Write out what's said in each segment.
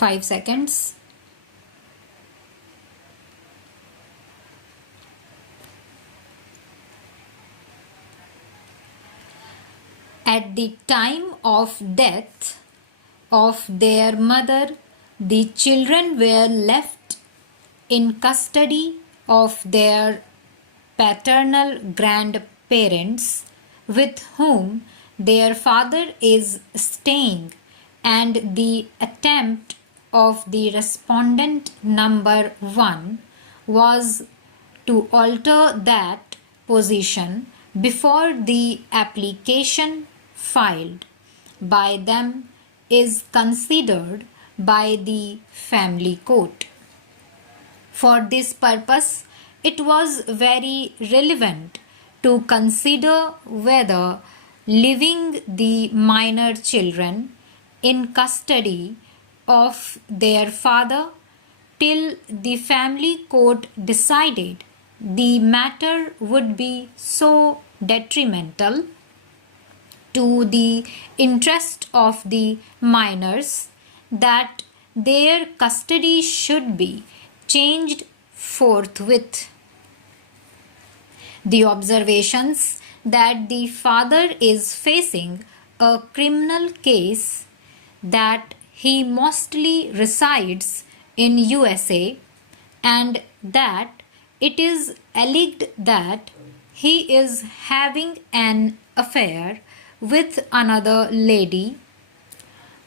5 seconds. At the time of death of their mother, the children were left in custody of their paternal grandparents with whom their father is staying, and the attempt of the respondent number 1 was to alter that position before the application filed by them is considered by the family court. For this purpose, it was very relevant to consider whether leaving the minor children in custody of their father till the family court decided the matter would be so detrimental to the interest of the minors that their custody should be changed forthwith. The observations that the father is facing a criminal case, that he mostly resides in USA, and that it is alleged that he is having an affair with another lady,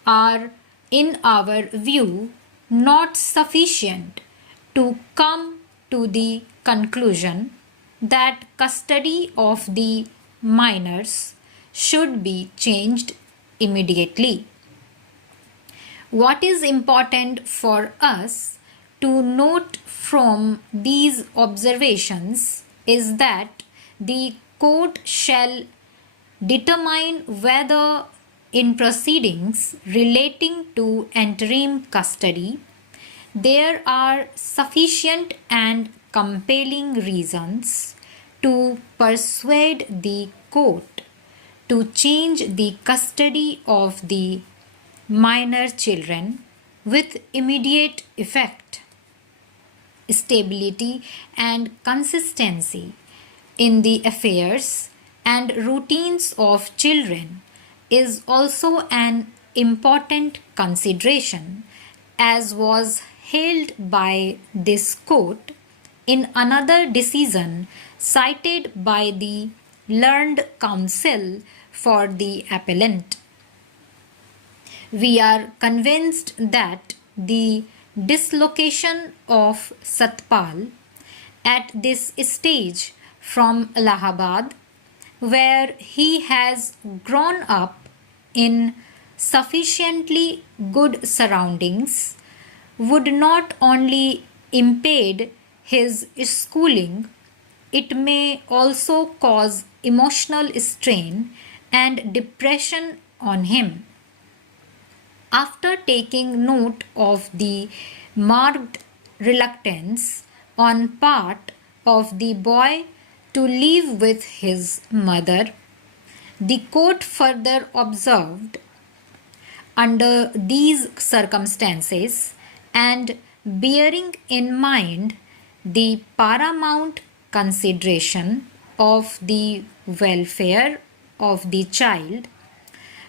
are in our view not sufficient to come to the conclusion that custody of the minors should be changed immediately. What is important for us to note from these observations is that the court shall determine whether in proceedings relating to interim custody there are sufficient and compelling reasons to persuade the court to change the custody of the minor children with immediate effect. Stability and consistency in the affairs and routines of children is also an important consideration, as was held by this court in another decision cited by the learned counsel for the appellant. We are convinced that the dislocation of Satpal at this stage from Allahabad, where he has grown up in sufficiently good surroundings, would not only impede his schooling, it may also cause emotional strain and depression on him. After taking note of the marked reluctance on part of the boy to live with his mother, the court further observed, under these circumstances and bearing in mind the paramount consideration of the welfare of the child,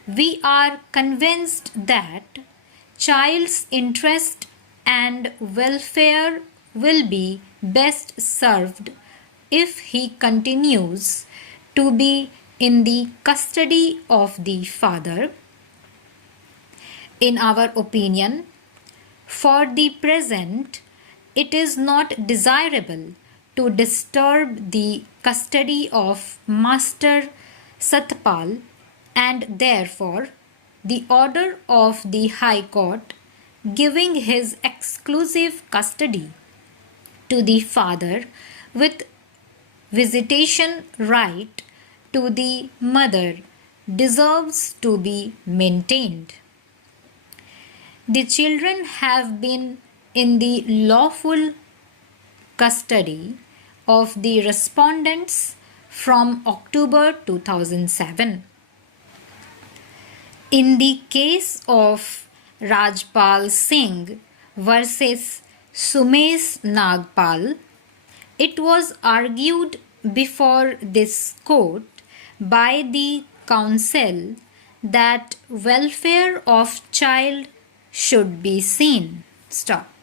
we are convinced that child's interest and welfare will be best served if he continues to be in the custody of the father. In our opinion, for the present, it is not desirable to disturb the custody of Master Satpal, and therefore the order of the High Court giving his exclusive custody to the father with visitation right to the mother deserves to be maintained. The children have been in the lawful custody of the respondents from October 2007. In the case of Rajpal Singh versus Sumesh Nagpal. It was argued before this court by the council that welfare of child should be seen. Stop.